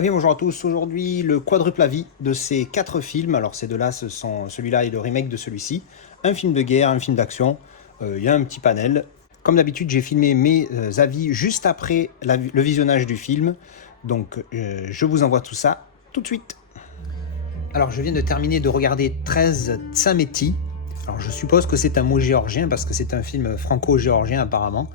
Eh bien, bonjour à tous. Aujourd'hui, le quadruple avis de ces 4 films. Alors, ces deux-là, celui-là est le remake de celui-ci. Un film de guerre, un film d'action. Il y a un petit panel. Comme d'habitude, j'ai filmé mes avis juste après le visionnage du film. Donc, je vous envoie tout ça tout de suite. Alors, je viens de terminer de regarder 13 Tsameti. Alors, je suppose que c'est un mot géorgien parce que c'est un film franco-géorgien apparemment.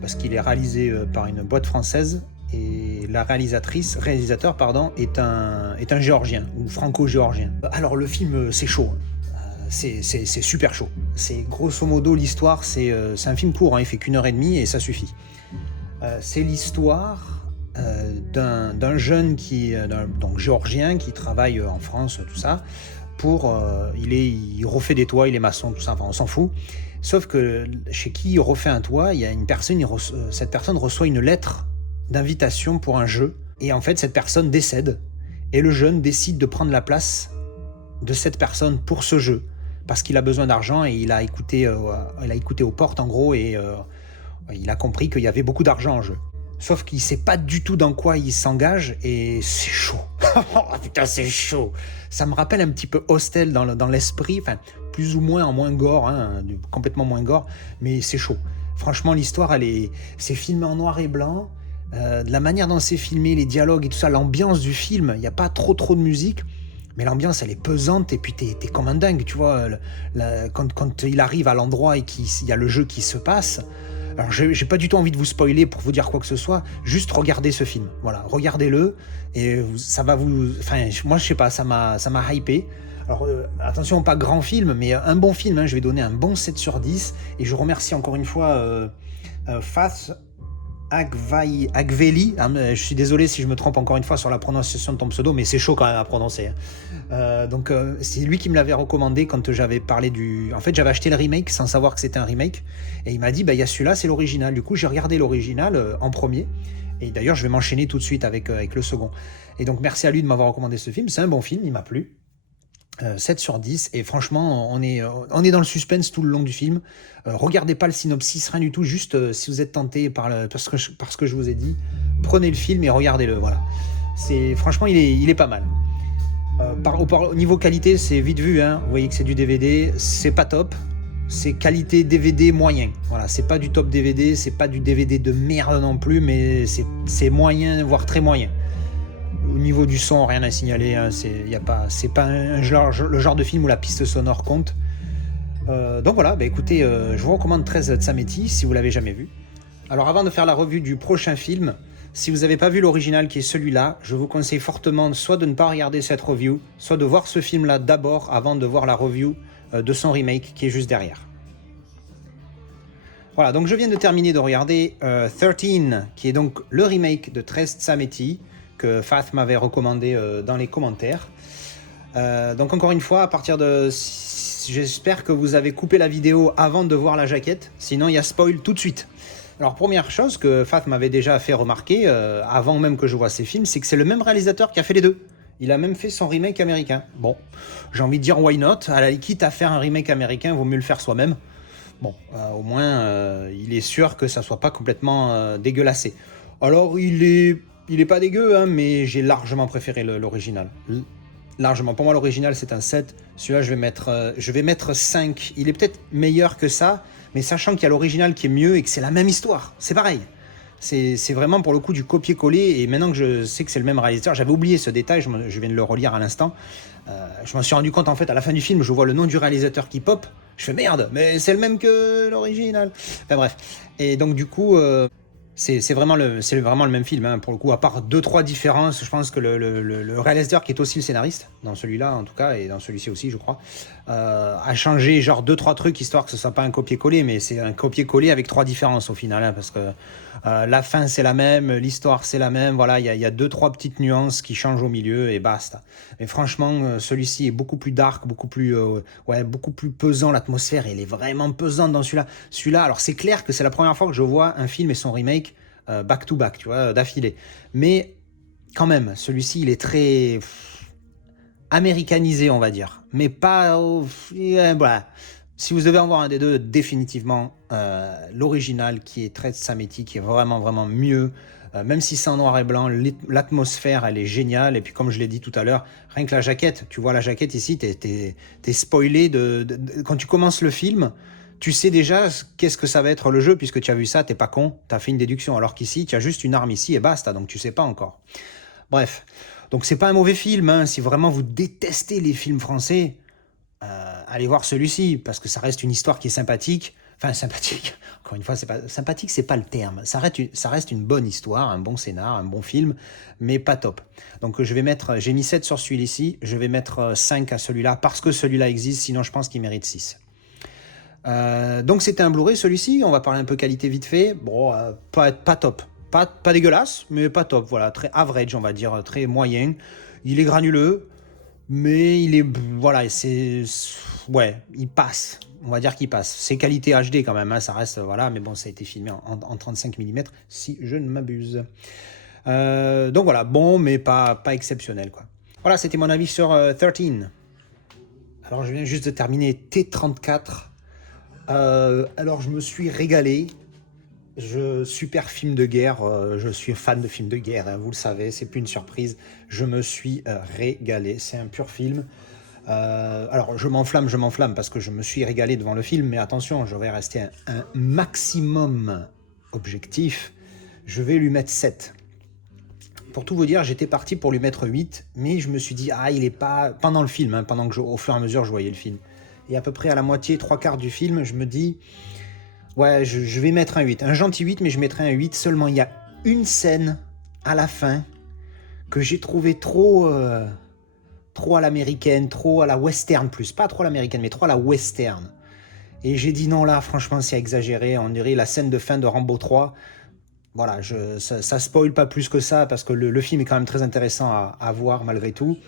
Parce qu'il est réalisé par une boîte française. Et la réalisateur pardon, est un géorgien ou franco-géorgien. Alors le film, c'est chaud, c'est super chaud. C'est grosso modo l'histoire, c'est un film court, hein, il fait qu'1 h 30 et ça suffit. C'est l'histoire d'un jeune donc géorgien qui travaille en France, tout ça. Il refait des toits, il est maçon, tout ça, enfin on s'en fout. Sauf que chez qui il refait un toit, il y a une personne, cette personne reçoit une lettre d'invitation pour un jeu. Et en fait, cette personne décède. Et le jeune décide de prendre la place de cette personne pour ce jeu. Parce qu'il a besoin d'argent et il a écouté aux portes en gros et il a compris qu'il y avait beaucoup d'argent en jeu. Sauf qu'il sait pas du tout dans quoi il s'engage et c'est chaud. Oh putain, c'est chaud. Ça me rappelle un petit peu Hostel dans l'esprit, enfin plus ou moins en moins gore, hein, complètement moins gore, mais c'est chaud. Franchement, l'histoire, c'est filmé en noir et blanc. De la manière dont c'est filmé, les dialogues et tout ça, l'ambiance du film, il n'y a pas trop de musique, mais l'ambiance elle est pesante et puis t'es comme un dingue, tu vois. Quand il arrive à l'endroit et qu'il y a le jeu qui se passe. Alors j'ai pas du tout envie de vous spoiler pour vous dire quoi que ce soit, juste regardez ce film, voilà, regardez-le et ça va vous, enfin moi je sais pas, ça m'a hypé. Alors attention, pas grand film, mais un bon film, hein, je vais donner un bon 7 sur 10 et je remercie encore une fois Fath Agveli, je suis désolé si je me trompe encore une fois sur la prononciation de ton pseudo, mais c'est chaud quand même à prononcer. Donc c'est lui qui me l'avait recommandé quand j'avais parlé du... En fait, j'avais acheté le remake sans savoir que c'était un remake, et il m'a dit, bah il y a celui-là, c'est l'original. Du coup, j'ai regardé l'original en premier, et d'ailleurs, je vais m'enchaîner tout de suite avec le second. Et donc, merci à lui de m'avoir recommandé ce film. C'est un bon film, il m'a plu. 7 sur 10 et franchement on est dans le suspense tout le long du film. Regardez pas le synopsis, rien du tout, juste si vous êtes tenté parce que je vous ai dit, prenez le film et regardez-le, voilà. Franchement il est pas mal. Au niveau qualité, c'est vite vu, hein. Vous voyez que c'est du DVD, c'est pas top, c'est qualité DVD moyen, voilà, c'est pas du top DVD, c'est pas du DVD de merde non plus, mais c'est moyen, voire très moyen. Au niveau du son, rien à signaler, hein, c'est pas le genre de film où la piste sonore compte. Donc voilà, bah écoutez, je vous recommande 13 Tsameti si vous l'avez jamais vu. Alors avant de faire la revue du prochain film, si vous n'avez pas vu l'original qui est celui-là, je vous conseille fortement soit de ne pas regarder cette review, soit de voir ce film-là d'abord avant de voir la review de son remake qui est juste derrière. Voilà, donc je viens de terminer de regarder 13, qui est donc le remake de 13 Tsameti, que Fath m'avait recommandé dans les commentaires. Donc encore une fois, à partir de... J'espère que vous avez coupé la vidéo avant de voir la jaquette, sinon il y a spoil tout de suite. Alors première chose que Fath m'avait déjà fait remarquer, avant même que je voie ces films, c'est que c'est le même réalisateur qui a fait les deux. Il a même fait son remake américain. Bon, j'ai envie de dire why not, quitte à faire un remake américain, vaut mieux le faire soi-même. Bon, au moins, il est sûr que ça soit pas complètement dégueulassé. Alors il est pas dégueu, hein, mais j'ai largement préféré l'original. Largement. Pour moi, l'original, c'est un 7. Celui-là, je vais mettre 5. Il est peut-être meilleur que ça, mais sachant qu'il y a l'original qui est mieux et que c'est la même histoire. C'est pareil. C'est vraiment pour le coup du copier-coller. Et maintenant que je sais que c'est le même réalisateur, j'avais oublié ce détail, je viens de le relire à l'instant. Je m'en suis rendu compte en fait à la fin du film, je vois le nom du réalisateur qui pop. Je fais merde, mais c'est le même que l'original. Enfin bref. Et donc du coup... c'est vraiment le même film, hein, pour le coup, à part 2-3 différences. Je pense que le réalisateur, qui est aussi le scénariste, dans celui-là en tout cas, et dans celui-ci aussi, je crois, a changé genre 2-3 trucs, histoire que ce soit pas un copier-coller, mais c'est un copier-coller avec 3 différences au final, hein, parce que la fin c'est la même, l'histoire c'est la même, voilà, il y a 2-3 petites nuances qui changent au milieu, et basta. Mais franchement, celui-ci est beaucoup plus dark, beaucoup plus pesant, l'atmosphère, elle est vraiment pesante dans celui-là. Celui-là, alors c'est clair que c'est la première fois que je vois un film et son remake back to back, tu vois, d'affilée. Mais quand même, celui-ci, il est très américanisé, on va dire. Mais pas... voilà. Si vous devez en voir un des deux, définitivement l'original qui est très Tsameti, qui est vraiment, vraiment mieux. Même si c'est en noir et blanc, l'atmosphère, elle est géniale. Et puis, comme je l'ai dit tout à l'heure, rien que la jaquette, tu vois la jaquette ici, t'es spoilé quand tu commences le film, tu sais déjà qu'est-ce que ça va être le jeu, puisque tu as vu ça, t'es pas con, t'as fait une déduction. Alors qu'ici, tu as juste une arme ici et basta, donc tu sais pas encore. Bref, donc c'est pas un mauvais film, hein. Si vraiment vous détestez les films français, allez voir celui-ci, parce que ça reste une histoire qui est sympathique. Enfin, sympathique, encore une fois, c'est pas sympathique, c'est pas le terme. Ça reste une bonne histoire, un bon scénar, un bon film, mais pas top. Donc j'ai mis 7 sur celui-ci, je vais mettre 5 à celui-là, parce que celui-là existe, sinon je pense qu'il mérite 6. Donc c'était un Blu-ray celui-ci, on va parler un peu qualité vite fait. Bon, pas top. Pas dégueulasse, mais pas top. Voilà, très average, on va dire, très moyen. Il est granuleux, mais il est. Voilà, ouais, il passe. On va dire qu'il passe. C'est qualité HD quand même, hein, ça reste. Voilà, mais bon, ça a été filmé en 35 mm, si je ne m'abuse. Donc voilà, bon, mais pas exceptionnel, quoi. Voilà, c'était mon avis sur 13. Alors, je viens juste de terminer T-34. Alors, je me suis régalé. Super film de guerre, je suis fan de films de guerre, hein, vous le savez, c'est plus une surprise. Je me suis régalé, c'est un pur film. Alors, je m'enflamme parce que je me suis régalé devant le film, mais attention, je vais rester un maximum objectif. Je vais lui mettre 7. Pour tout vous dire, j'étais parti pour lui mettre 8, mais je me suis dit, il est pas. Pendant le film, hein, pendant que au fur et à mesure, je voyais le film. Et à peu près à la moitié, 3/4 du film, je me dis. Ouais, je vais mettre un 8. Un gentil 8, mais je mettrai un 8. Seulement, il y a une scène à la fin que j'ai trouvé trop à l'américaine, trop à la western plus. Pas trop à l'américaine, mais trop à la western. Et j'ai dit non, là, franchement, c'est exagéré. On dirait la scène de fin de Rambo 3. Voilà, ça spoil pas plus que ça, parce que le film est quand même très intéressant à voir malgré tout.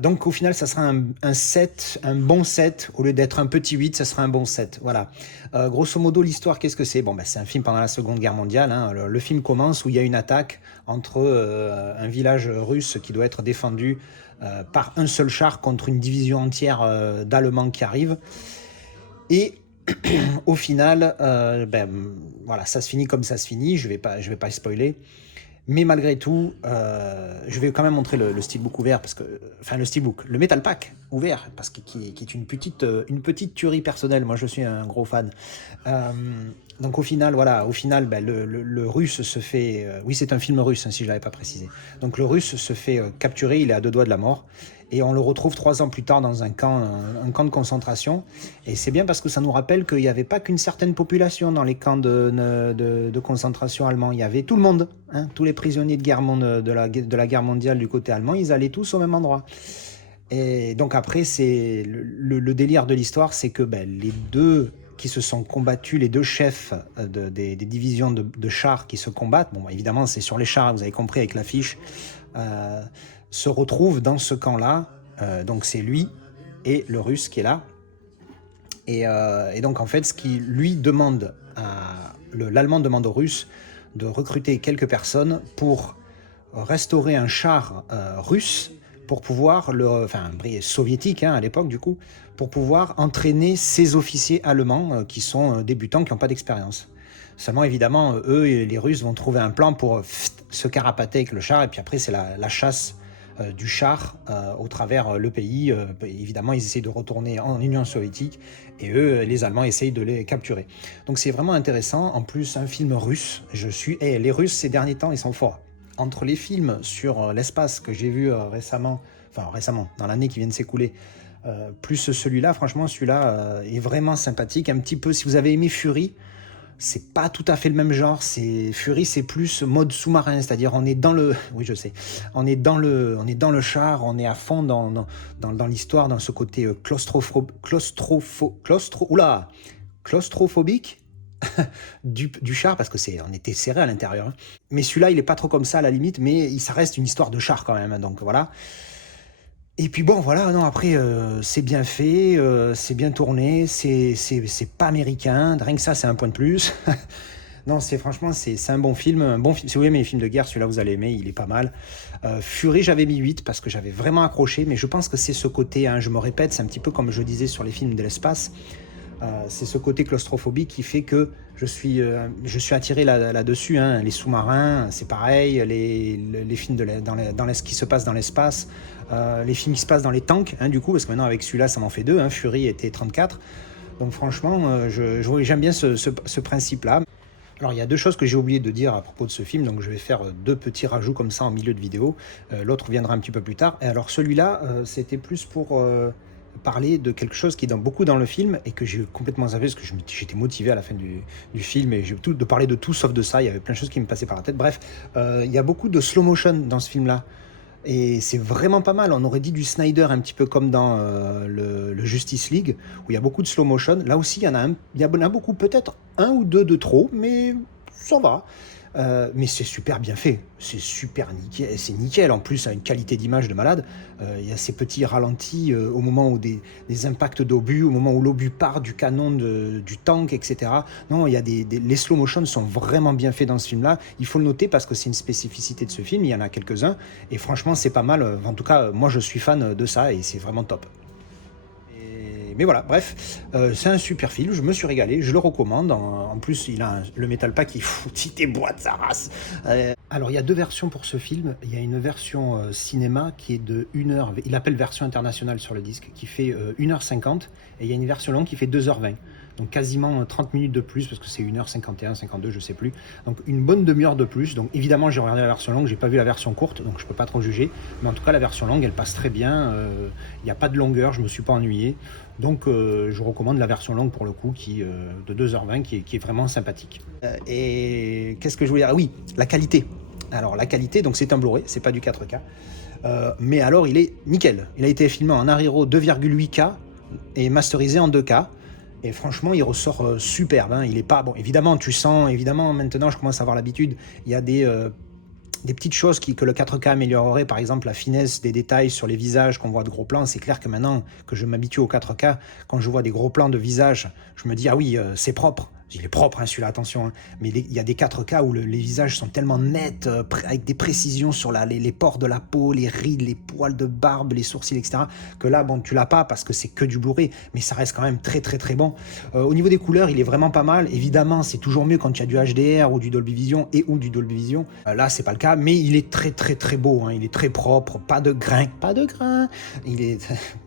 Donc au final, ça sera un 7, un bon 7, au lieu d'être un petit 8, ça sera un bon 7. Voilà. Grosso modo, l'histoire, qu'est-ce que c'est ? Bon, c'est un film pendant la Seconde Guerre mondiale, hein. Le film commence où il y a une attaque entre un village russe qui doit être défendu par un seul char contre une division entière d'Allemands qui arrivent. Et au final, voilà, ça se finit comme ça se finit. Je vais pas spoiler. Mais malgré tout, je vais quand même montrer le steelbook ouvert, le steelbook, le metal pack ouvert, parce que qui est une petite tuerie personnelle. Moi, je suis un gros fan. Donc au final, le russe se fait. Oui, c'est un film russe, hein, si je l'avais pas précisé. Donc le russe se fait capturer, il est à 2 doigts de la mort. Et on le retrouve 3 ans plus tard dans un camp de concentration. Et c'est bien parce que ça nous rappelle qu'il n'y avait pas qu'une certaine population dans les camps de concentration allemands. Il y avait tout le monde, hein, tous les prisonniers de la guerre mondiale du côté allemand, ils allaient tous au même endroit. Et donc après, c'est le délire de l'histoire, c'est que les deux qui se sont combattus, les deux chefs des divisions de chars qui se combattent, bon, évidemment c'est sur les chars, vous avez compris avec l'affiche, se retrouvent dans ce camp-là. Donc c'est lui et le russe qui est là. Et donc en fait, ce qui lui demande, l'Allemand demande au Russe de recruter quelques personnes pour restaurer un char russe pour pouvoir soviétique, hein, à l'époque du coup, pour pouvoir entraîner ces officiers allemands qui sont débutants, qui n'ont pas d'expérience. Seulement évidemment, eux, les Russes vont trouver un plan pour se carapater avec le char, et puis après c'est la chasse du char au travers le pays. Évidemment, ils essayent de retourner en Union soviétique, et eux, les Allemands, essayent de les capturer. Donc c'est vraiment intéressant. En plus, un film russe. Les Russes, ces derniers temps, ils sont forts. Entre les films sur l'espace que j'ai vu récemment, dans l'année qui vient de s'écouler, plus celui-là, franchement, celui-là est vraiment sympathique. Un petit peu, si vous avez aimé Fury, c'est pas tout à fait le même genre. Fury, c'est plus mode sous-marin, c'est-à-dire on est dans le, oui je sais, on est dans le char, on est à fond dans l'histoire, dans ce côté claustrophobique du char, parce que on était serré à l'intérieur. Hein. Mais celui-là, il est pas trop comme ça à la limite, mais ça reste une histoire de char quand même. Hein, donc voilà. Et puis bon, voilà, non, après, c'est bien fait, c'est bien tourné, c'est pas américain, rien que ça, c'est un point de plus. Non, franchement, c'est un bon film, Si vous aimez les films de guerre, celui-là, vous allez aimer, il est pas mal. Fury, j'avais mis 8 parce que j'avais vraiment accroché, mais je pense que c'est ce côté, hein, je me répète, c'est un petit peu comme je disais sur les films de l'espace. C'est ce côté claustrophobie qui fait que je suis attiré là-dessus. Hein. Les sous-marins, c'est pareil, les films qui se passent dans l'espace, les films qui se passent dans les tanks, hein, du coup, parce que maintenant avec celui-là, ça m'en fait deux, hein, Fury et T-34. Donc franchement, j'aime bien ce principe-là. Alors il y a deux choses que j'ai oublié de dire à propos de ce film, donc je vais faire deux petits rajouts comme ça en milieu de vidéo. L'autre viendra un petit peu plus tard. Et alors celui-là, c'était plus pour parler de quelque chose qui est beaucoup dans le film et que j'ai complètement zappé parce que j'étais motivé à la fin du film et j'ai de parler de tout sauf de ça. Il y avait plein de choses qui me passaient par la tête. Bref, il y a beaucoup de slow motion dans ce film-là. Et c'est vraiment pas mal. On aurait dit du Snyder, un petit peu comme dans le Justice League, où il y a beaucoup de slow motion. Là aussi, il y en a beaucoup, peut-être un ou deux de trop, mais ça va. Mais c'est super bien fait. C'est super nickel. C'est nickel. En plus, ça a une qualité d'image de malade. Il y a ces petits ralentis au moment où des impacts d'obus, au moment où l'obus part du canon du tank, etc. Non, il y a les slow motion sont vraiment bien faits dans ce film-là. Il faut le noter parce que c'est une spécificité de ce film. Il y en a quelques-uns. Et franchement, c'est pas mal. En tout cas, moi, je suis fan de ça et c'est vraiment top. Mais voilà, bref, c'est un super film, je me suis régalé, je le recommande. En plus, il a le Metal Pack, il fout des boîtes, sa race. Alors, il y a deux versions pour ce film. Il y a une version cinéma qui est de 1 heure, il appelle version internationale sur le disque, qui fait 1h50, et il y a une version longue qui fait 2h20. Donc quasiment 30 minutes de plus, parce que c'est 1h51, 52, je sais plus. Donc une bonne demi-heure de plus. Donc évidemment, j'ai regardé la version longue, j'ai pas vu la version courte, donc je peux pas trop juger. Mais en tout cas, la version longue, elle passe très bien. Il n'y a pas de longueur, je me suis pas ennuyé. Donc je recommande la version longue pour le coup, de 2h20, qui est vraiment sympathique. Et qu'est-ce que je voulais dire? Ah oui, la qualité. Alors la qualité, donc c'est un Blu-ray, c'est pas du 4K. Mais alors il est nickel. Il a été filmé en Ariro 2,8K et masterisé en 2K. Et franchement, il ressort superbe. Hein. Il est pas bon. Évidemment, tu sens. Évidemment, maintenant, je commence à avoir l'habitude. Il y a des petites choses que le 4K améliorerait. Par exemple, la finesse des détails sur les visages qu'on voit de gros plans. C'est clair que maintenant que je m'habitue au 4K, quand je vois des gros plans de visage, je me dis ah oui, c'est propre. Il est propre, hein, celui-là, attention. Hein. Mais il y a des 4K où les visages sont tellement nets, avec des précisions sur les pores de la peau, les rides, les poils de barbe, les sourcils, etc. Que là, bon, tu l'as pas parce que c'est que du Blu-ray, mais ça reste quand même très, très, très bon. Au niveau des couleurs, il est vraiment pas mal. Évidemment, c'est toujours mieux quand tu as du HDR ou du Dolby Vision ou du Dolby Vision. Là, c'est pas le cas, mais il est très, très, très beau. Hein. Il est très propre, pas de grain. Il est...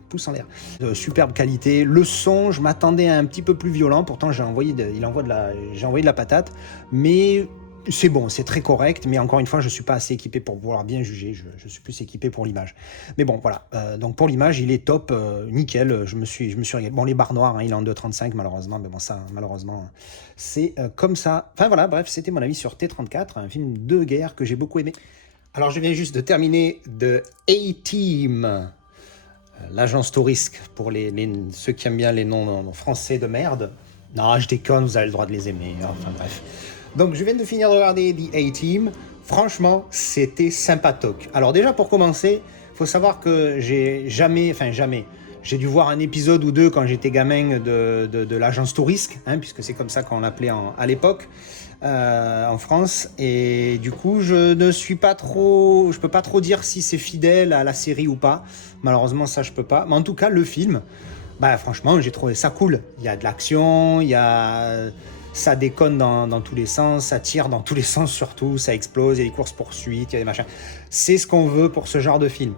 pouce en l'air. Superbe qualité. Le son, je m'attendais à un petit peu plus violent. Pourtant, j'ai envoyé de la patate. Mais c'est bon, c'est très correct. Mais encore une fois, je ne suis pas assez équipé pour pouvoir bien juger. Je suis plus équipé pour l'image. Mais bon, voilà. Donc pour l'image, il est top, nickel. Je me suis régalé. Bon, les barres noires, hein, il est en 2,35 malheureusement. Mais bon, ça, malheureusement, c'est comme ça. Enfin voilà, bref, c'était mon avis sur T-34, un film de guerre que j'ai beaucoup aimé. Alors, je viens juste de terminer The A-Team. L'agence Touriste, pour ceux qui aiment bien les noms français de merde. Non, je déconne, vous avez le droit de les aimer. Enfin bref. Donc je viens de finir de regarder The A-Team. Franchement, c'était sympatoque. Alors déjà, pour commencer, il faut savoir que j'ai j'ai dû voir un épisode ou deux quand j'étais gamin de l'agence Touriste, hein, puisque c'est comme ça qu'on l'appelait à l'époque. En France, et du coup je peux pas trop dire si c'est fidèle à la série ou pas, malheureusement ça je peux pas, mais en tout cas le film, bah franchement j'ai trouvé ça cool. Il y a de l'action, ça déconne dans tous les sens, ça tire dans tous les sens, surtout ça explose, il y a des courses poursuites, il y a des machins, c'est ce qu'on veut pour ce genre de film.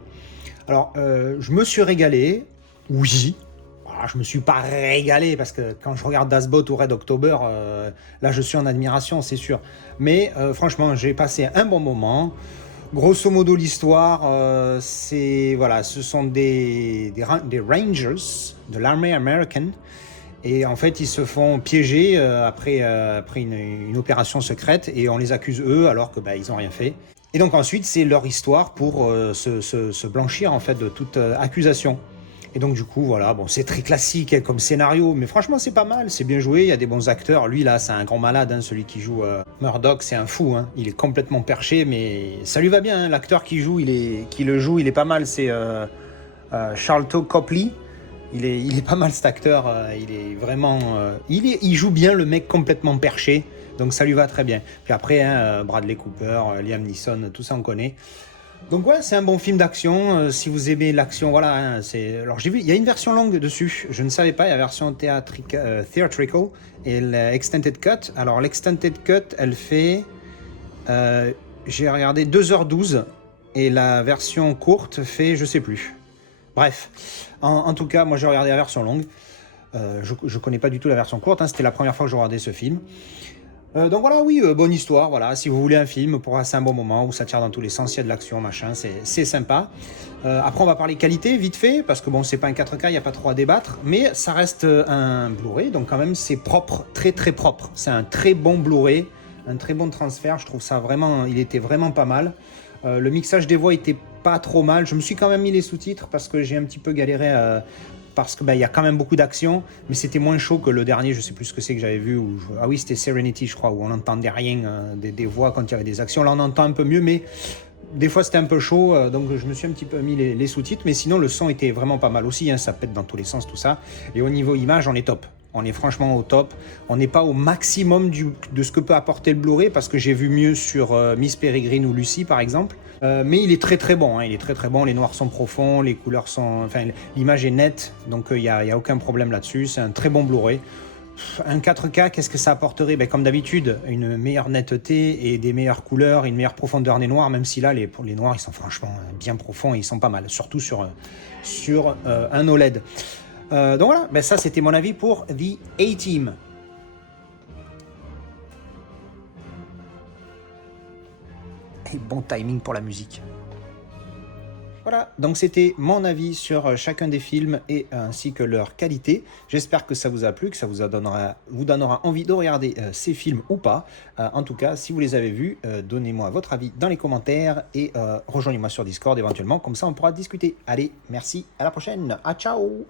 Alors je me suis régalé, oui. Je me suis pas régalé parce que quand je regarde Das Boot ou Red October, là je suis en admiration, c'est sûr. Mais franchement, j'ai passé un bon moment. Grosso modo, l'histoire, ce sont des Rangers de l'armée américaine. Et en fait, ils se font piéger après une opération secrète et on les accuse eux alors que ils ont rien fait. Et donc ensuite, c'est leur histoire pour se blanchir en fait de toute accusation. Et donc du coup, voilà, bon, c'est très classique comme scénario, mais franchement, c'est pas mal, c'est bien joué, il y a des bons acteurs. Lui, là, c'est un grand malade, hein, celui qui joue Murdoch, c'est un fou, hein. Il est complètement perché, mais ça lui va bien, hein. L'acteur qui le joue, il est pas mal, c'est Charlton Copley. Il est pas mal cet acteur, il est vraiment... il joue bien le mec complètement perché, donc ça lui va très bien. Puis après, hein, Bradley Cooper, Liam Neeson, tout ça on connaît. Donc ouais, c'est un bon film d'action. Si vous aimez l'action, voilà. Hein, alors j'ai vu, il y a une version longue dessus. Je ne savais pas. Il y a la version theatrical et l'extended cut. Alors l'extended cut, elle fait, j'ai regardé 2h12 et la version courte fait, je sais plus. Bref, en tout cas, moi j'ai regardé la version longue. Je connais pas du tout la version courte. Hein, c'était la première fois que je regardais ce film. Donc voilà, oui, bonne histoire, voilà. Si vous voulez un film pour passer un bon moment où ça tire dans tous les sens, il y a de l'action, machin, c'est sympa. Après, on va parler qualité, vite fait, parce que bon, c'est pas un 4K, il n'y a pas trop à débattre, mais ça reste un Blu-ray, donc quand même, c'est propre, très très propre. C'est un très bon Blu-ray, un très bon transfert, je trouve ça vraiment, il était vraiment pas mal. Le mixage des voix était pas trop mal, je me suis quand même mis les sous-titres parce que j'ai un petit peu galéré parce que y a quand même beaucoup d'action, mais c'était moins chaud que le dernier, je sais plus ce que c'est que j'avais vu. Ah oui, c'était Serenity, je crois, où on n'entendait rien des voix quand il y avait des actions. Là, on entend un peu mieux, mais des fois c'était un peu chaud, donc je me suis un petit peu mis les sous-titres, mais sinon le son était vraiment pas mal aussi, hein, ça pète dans tous les sens, tout ça. Et au niveau image, on est top. On est franchement au top. On n'est pas au maximum de ce que peut apporter le Blu-ray, parce que j'ai vu mieux sur Miss Peregrine ou Lucy, par exemple. Mais il est très très bon, hein, il est très très bon. Les noirs sont profonds, les couleurs sont, enfin, l'image est nette, donc il y a aucun problème là-dessus. C'est un très bon Blu-ray. Un 4K, qu'est-ce que ça apporterait? Comme d'habitude, une meilleure netteté et des meilleures couleurs, une meilleure profondeur des noirs, même si là, les noirs, ils sont franchement bien profonds et ils sont pas mal, surtout sur un OLED. Donc voilà, ça c'était mon avis pour The A-Team. Et bon timing pour la musique. Voilà, donc c'était mon avis sur chacun des films et ainsi que leur qualité. J'espère que ça vous a plu, que ça vous donnera envie de regarder ces films ou pas. En tout cas, si vous les avez vus, donnez-moi votre avis dans les commentaires et rejoignez-moi sur Discord éventuellement, comme ça on pourra discuter. Allez, merci, à la prochaine, ciao.